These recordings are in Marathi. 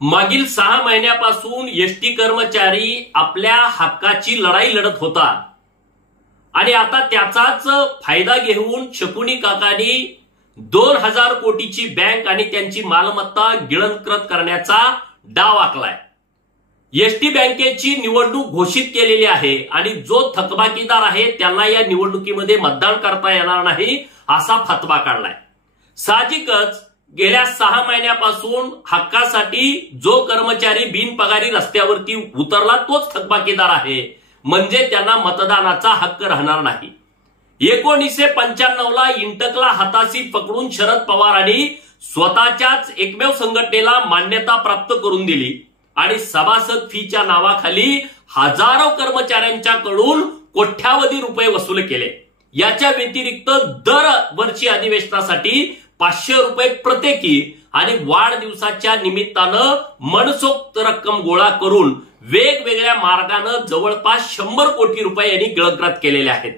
मागील 6 महिन्यापासून एसटी कर्मचारी आपल्या हक्काची लढाई लढत होता आणि आता त्याचाच फायदा घेऊन शकुनी काकांनी 2000 कोटीची बँक आणि त्यांची मालमत्ता गिळंकृत करण्याचा डाव आखलाय। एसटी बँकेची निवडणूक घोषित केलेली आहे आणि जो थकबाकीदार आहे त्यांना या निवडणुकीमध्ये मतदान करता येणार नाही असा फतवा काढलाय। साहजिकच गेल्या 6 महिन्यापासून हक्कासाठी जो कर्मचारी बिनपगारी रस्त्यावरती उतरला तोच थकबाकीदार आहे, म्हणजे त्यांना मतदानाचा हक्क राहणार नाही। 1995 ला इंटकला हाताशी पकडून शरद पवारांनी स्वतःच्याच एकमेव संघटनेला मान्यता प्राप्त करून दिली आणि सभासद फीच्या नावाखाली हजारो कर्मचाऱ्यांच्याकडून कोट्यावधी रुपये वसूल केले। याच्या व्यतिरिक्त दरवर्षी अधिवेशनासाठी 500 रुपये प्रत्येकी आणि वाढदिवसाच्या निमित्तानं मनसोक्त रक्कम गोळा करून वेगवेगळ्या मार्गाने जवळपास 100 कोटी रुपये यांनी गिळंकृत केलेले आहेत।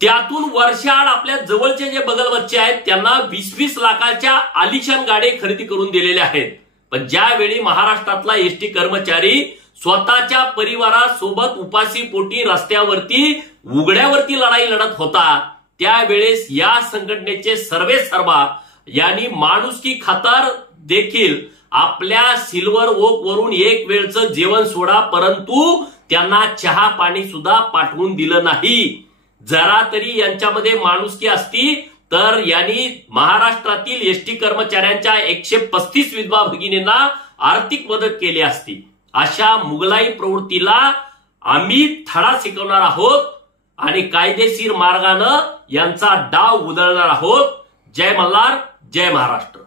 त्यातून वर्षाआड आपल्या जवळचे जे बगलवच्चे आहेत त्यांना 20-20 लाखाच्या आलिशान गाडी खरेदी करून दिलेले आहेत। पण ज्यावेळी महाराष्ट्रातला एसटी कर्मचारी स्वतःच्या परिवारासोबत उपासी पोटी रस्त्यावरती उघड्यावरती लढाई लढत होता त्यावेळेस या संघटनेचे सर्वेसर्वा यांनी माणुसकी खातर देखील आपल्या सिल्वर ओक वरून एक वेळचं जेवण सोडा परंतु त्यांना चहा पाणी सुद्धा पाठवून दिलं नाही। जरा तरी यांच्यामध्ये माणुसकी असती तर यांनी महाराष्ट्रातील एसटी कर्मचाऱ्यांच्या 135 विधवा भगिनींना आर्थिक मदत केली असती। अशा मुघलाई प्रवृत्तीला आम्ही धडा शिकवणार आहोत आणि कायदेशीर मार्गाने यांचा डाव उधळणार आहोत। जय मल्हार, जय महाराष्ट्र।